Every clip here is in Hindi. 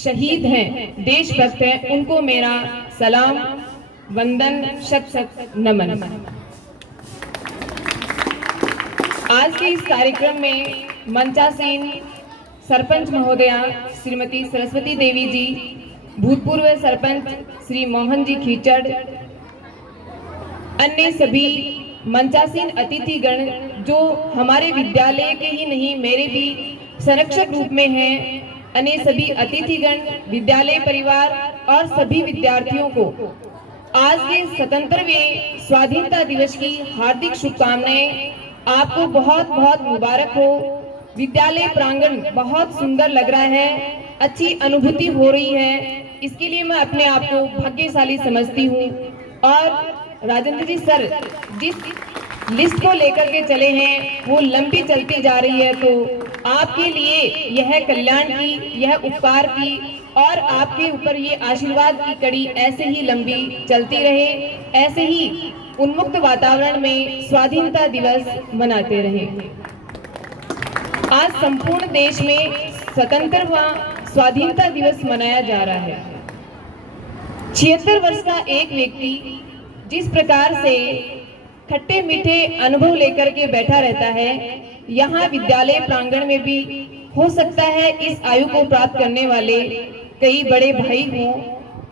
शहीद हैं, देशभक्त हैं, उनको मेरा सलाम, वंदन, शत शत नमन। आज के इस कार्यक्रम में मंचासीन सरपंच महोदया श्रीमती सरस्वती देवी जी, भूतपूर्व सरपंच श्री मोहन जी खीचड़, अन्य सभी मंचासीन अतिथिगण जो हमारे विद्यालय के ही नहीं मेरे भी संरक्षक रूप में हैं, अन्य सभी अतिथिगण, विद्यालय परिवार और सभी विद्यार्थियों को आज के स्वतंत्रवें स्वाधीनता दिवस की हार्दिक शुभकामनाएं। आपको बहुत बहुत मुबारक हो। विद्यालय प्रांगण बहुत सुंदर लग रहा है, अच्छी अनुभूति हो रही है, इसके लिए मैं अपने आप को भाग्यशाली समझती हूँ। और राजेंद्र जी सर जिस लिस्ट को लेकर के चले हैं वो लंबी चलती जा रही है, तो आपके लिए यह कल्याण की, यह उपकार की और आपके ऊपर ये आशीर्वाद की कड़ी ऐसे ही लंबी चलती रहे, ऐसे ही उन्मुक्त वातावरण में स्वाधीनता दिवस मनाते रहे। आज संपूर्ण देश में स्वतंत्रता स्वाधीनता दिवस मनाया जा रहा है। 76 वर्ष का एक व्यक्ति जिस प्रकार से खट्टे मीठे अनुभव लेकर के बैठा रहता है, यहाँ विद्यालय प्रांगण में भी हो सकता है इस आयु को प्राप्त करने वाले कई बड़े भाई हों,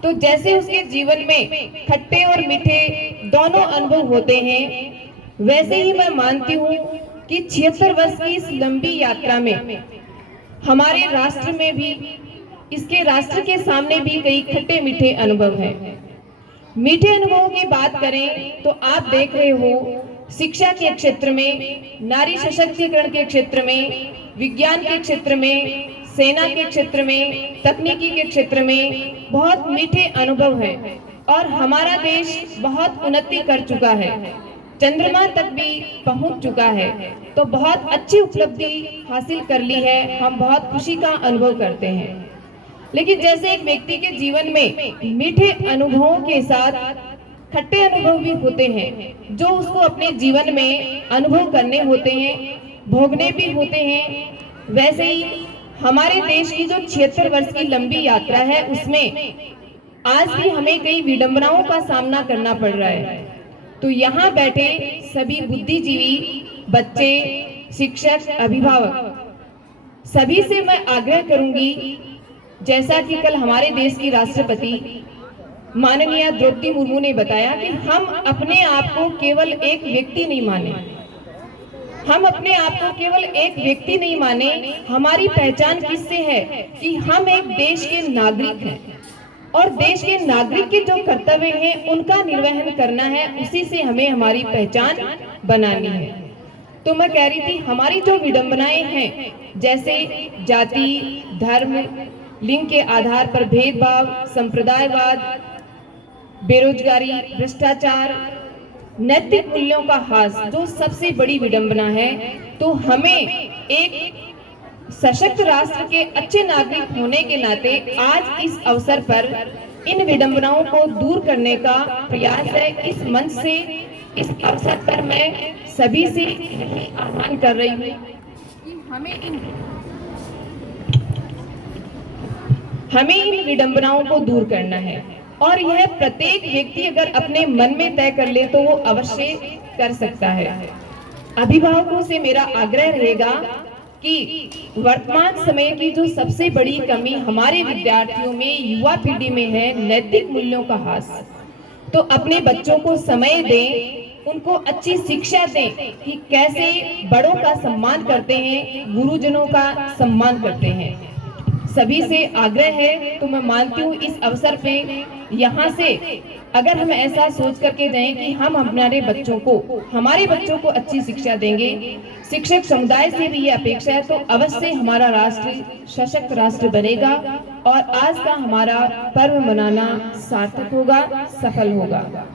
तो जैसे उसके जीवन में खट्टे और मीठे दोनों अनुभव होते हैं, वैसे ही मैं मानती हूँ कि 76 वर्ष की इस लंबी यात्रा में हमारे राष्ट्र में भी, इसके राष्ट्र के सामने भी कई खट्टे मीठे अनुभव हैं। मीठे अनुभवों की बात करें तो आप देख रहे हो शिक्षा के क्षेत्र में, नारी सशक्तिकरण के क्षेत्र में, विज्ञान के क्षेत्र में, सेना के क्षेत्र में, तकनीकी के क्षेत्र में बहुत मीठे अनुभव हैं और हमारा देश बहुत उन्नति कर चुका है, चंद्रमा तक भी पहुंच चुका है, तो बहुत अच्छी उपलब्धि हासिल कर ली है। हम बहुत खुशी का अनुभव करते हैं। लेकिन जैसे एक व्यक्ति के जीवन में मीठे अनुभवों के साथ खट्टे अनुभव भी होते हैं जो उसको अपने जीवन में अनुभव करने होते हैं, भोगने भी होते हैं, वैसे ही हमारे देश की जो 76 वर्ष की लंबी यात्रा है उसमें आज भी हमें कई विडंबनाओं का सामना करना पड़ रहा है। तो यहाँ बैठे सभी बुद्धिजीवी, बच्चे, शिक्षक, अभिभावक, सभी से मैं आग्रह करूंगी, जैसा कि कल हमारे देश की राष्ट्रपति माननीय द्रौपदी मुर्मू ने बताया कि हम अपने आप को केवल एक व्यक्ति नहीं माने, हम अपने आप को केवल एक व्यक्ति नहीं माने, हमारी पहचान किससे है कि हम एक देश के नागरिक हैं और देश के नागरिक के जो कर्तव्य हैं उनका निर्वहन करना है, उसी से हमें हमारी पहचान बनानी है। तो मैं कह रही थी हमारी जो विडंबनाएं हैं, जैसे जाति, धर्म, लिंग के आधार पर भेदभाव, संप्रदायवाद, बेरोजगारी, भ्रष्टाचार, नैतिक मूल्यों का ह्रास जो सबसे बड़ी विडंबना है, तो हमें एक सशक्त राष्ट्र के अच्छे नागरिक होने के नाते आज इस अवसर पर इन विडंबनाओं को दूर करने का प्रयास है। इस मंच से, इस अवसर पर मैं सभी से आह्वान कर रही हूँ कि हमें इन विडंबनाओं को दूर करना है और यह प्रत्येक व्यक्ति अगर अपने मन में तय कर ले तो वो अवश्य कर सकता है। अभिभावकों से मेरा आग्रह रहेगा कि वर्तमान समय की जो सबसे बड़ी कमी हमारे विद्यार्थियों में, युवा पीढ़ी में है, नैतिक मूल्यों का ह्रास, तो अपने बच्चों को समय दें, उनको अच्छी शिक्षा दें कि कैसे बड़ों का सम्मान करते हैं, गुरुजनों का सम्मान करते हैं। सभी से आग्रह है। तो मैं मानती हूँ इस अवसर पे यहाँ से अगर हम ऐसा सोच करके जाएं कि हम हमारे बच्चों को अच्छी शिक्षा देंगे, शिक्षक समुदाय से भी ये अपेक्षा है, तो अवश्य हमारा राष्ट्र सशक्त राष्ट्र बनेगा और आज का हमारा पर्व मनाना सार्थक होगा, सफल होगा।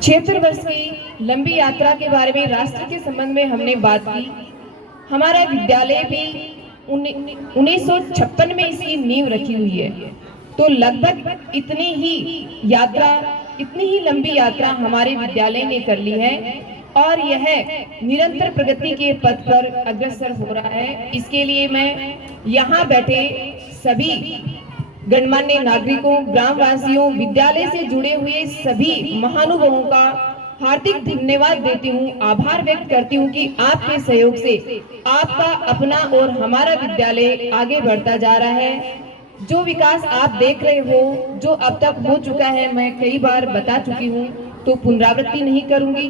76 वर्ष की लंबी यात्रा के बारे में, राष्ट्र के संबंध में हमने बात की। हमारा विद्यालय भी 1956 में इसकी नींव रखी हुई है, तो लगभग इतनी ही लंबी यात्रा हमारे विद्यालय ने कर ली है और यह निरंतर प्रगति के पथ पर अग्रसर हो रहा है। इसके लिए मैं यहाँ बैठे सभी गणमान्य नागरिकों, ग्रामवासियों, विद्यालय से जुड़े हुए सभी महानुभावों का हार्दिक धन्यवाद देती हूँ, आभार व्यक्त करती हूँ कि आपके सहयोग से आपका अपना और हमारा विद्यालय आगे बढ़ता जा रहा है। जो विकास आप देख रहे हो, जो अब तक हो चुका है, मैं कई बार बता चुकी हूँ, तो पुनरावृत्ति नहीं करूंगी।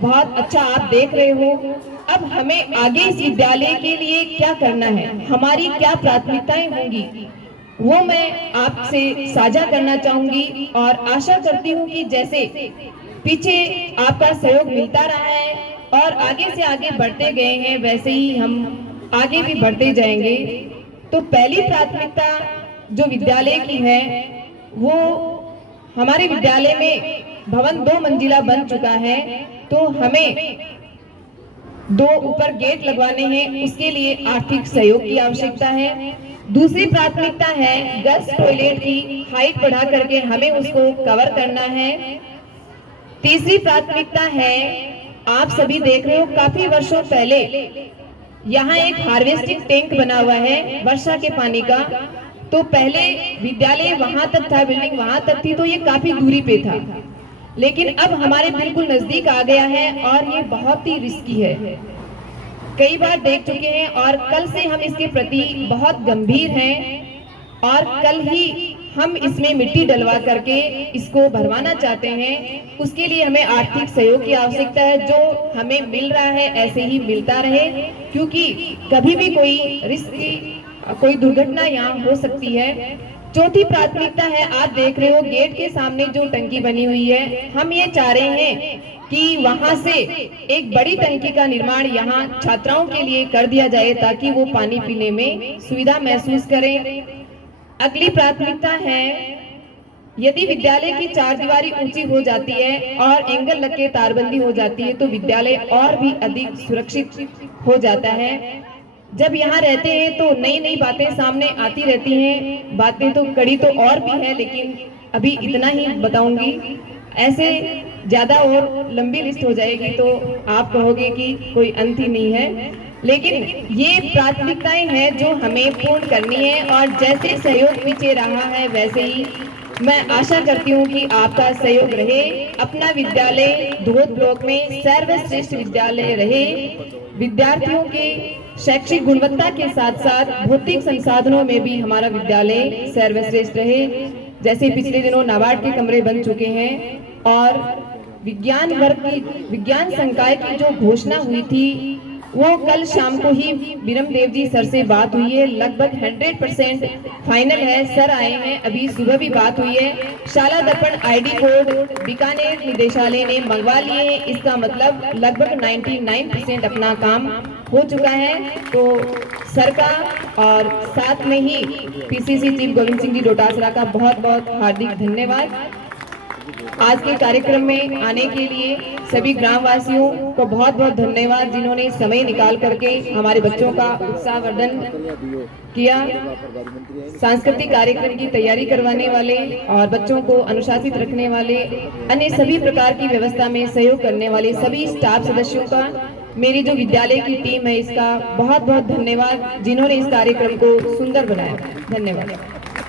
बहुत अच्छा आप देख रहे हो। अब हमें आगे इस विद्यालय के लिए क्या करना है, हमारी क्या प्राथमिकताएं होंगी, वो मैं आपसे साझा करना चाहूंगी और आशा करती हूँ कि जैसे पीछे आपका सहयोग मिलता रहा है और आगे से आगे बढ़ते गए हैं, वैसे ही हम आगे भी बढ़ते जाएंगे। तो पहली प्राथमिकता जो विद्यालय की है, वो हमारे विद्यालय में भवन 2 मंजिला बन चुका है, तो हमें 2 ऊपर गेट लगवाने हैं, उसके लिए आर्थिक सहयोग की आवश्यकता है। दूसरी प्राथमिकता है गर्ल्स टॉयलेट की हाइट बढ़ा करके हमें उसको कवर करना है। तीसरी प्राथमिकता है, आप सभी देख रहे हो, काफी वर्षों पहले यहाँ एक हार्वेस्टिंग टैंक बना हुआ है वर्षा के पानी का। तो पहले विद्यालय वहां तक था, बिल्डिंग वहां तक थी, तो ये काफी दूरी पे था, लेकिन अब हमारे बिल्कुल नजदीक आ गया है और ये बहुत ही रिस्की है, कई बार देख चुके हैं। और कल से हम इसके प्रति बहुत गंभीर हैं और कल ही हम इसमें मिट्टी डलवा करके इसको भरवाना चाहते हैं। उसके लिए हमें आर्थिक सहयोग की आवश्यकता है, जो हमें मिल रहा है ऐसे ही मिलता रहे, क्योंकि कभी भी कोई रिस्क, कोई दुर्घटना यहाँ हो सकती है। चौथी प्राथमिकता है, आप देख रहे हो गेट के सामने जो टंकी बनी हुई है, हम ये चाह रहे हैं कि वहां से एक बड़ी टंकी का निर्माण यहाँ छात्राओं के लिए कर दिया जाए, ताकि वो पानी पीने में सुविधा महसूस करें। अगली प्राथमिकता है, यदि विद्यालय की 4 दीवारी ऊंची हो जाती है और एंगल लग के तारबंदी हो जाती है, तो विद्यालय और भी अधिक सुरक्षित हो जाता है। जब यहाँ रहते हैं तो नई नई बातें सामने आती रहती हैं, बातें तो कड़ी तो और भी है, लेकिन अभी इतना ही बताऊंगी। ऐसे ज्यादा और लंबी लिस्ट हो जाएगी तो आप कहोगे कि कोई अंत ही नहीं है, लेकिन ये प्राथमिकताएं हैं जो हमें पूर्ण करनी है। और जैसे सहयोग पीछे रहा है, वैसे ही मैं आशा करती हूँ कि आपका सहयोग रहे, अपना विद्यालय धोद ब्लॉक में सर्वश्रेष्ठ विद्यालय रहे, विद्यार्थियों के शैक्षिक गुणवत्ता के साथ साथ भौतिक संसाधनों में भी हमारा विद्यालय सर्वश्रेष्ठ रहे। जैसे पिछले दिनों नाबार्ड के कमरे बन चुके हैं और विज्ञान वर्ग की, विज्ञान संकाय की जो घोषणा हुई थी, वो कल शाम को ही विरम देव जी सर से बात हुई है, लगभग 100% फाइनल है। सर आए हैं, अभी सुबह भी बात हुई है। शाला दर्पण आईडी बोर्ड बीकानेर निदेशालय ने मंगवा लिए हैं, इसका मतलब लगभग 99% अपना काम हो चुका है। तो सर का और साथ में ही पीसीसी चीफ गोविंद सिंह जी डोटासरा का बहुत बहुत हार्दिक धन्यवाद। आज के कार्यक्रम में आने के लिए सभी ग्रामवासियों को बहुत बहुत धन्यवाद, जिन्होंने समय निकाल करके हमारे बच्चों का उत्साहवर्धन किया। सांस्कृतिक कार्यक्रम की तैयारी करवाने वाले और बच्चों को अनुशासित रखने वाले, अन्य सभी प्रकार की व्यवस्था में सहयोग करने वाले सभी स्टाफ सदस्यों का, मेरी जो विद्यालय की टीम है, इसका बहुत बहुत धन्यवाद, जिन्होंने इस कार्यक्रम को सुंदर बनाया। धन्यवाद।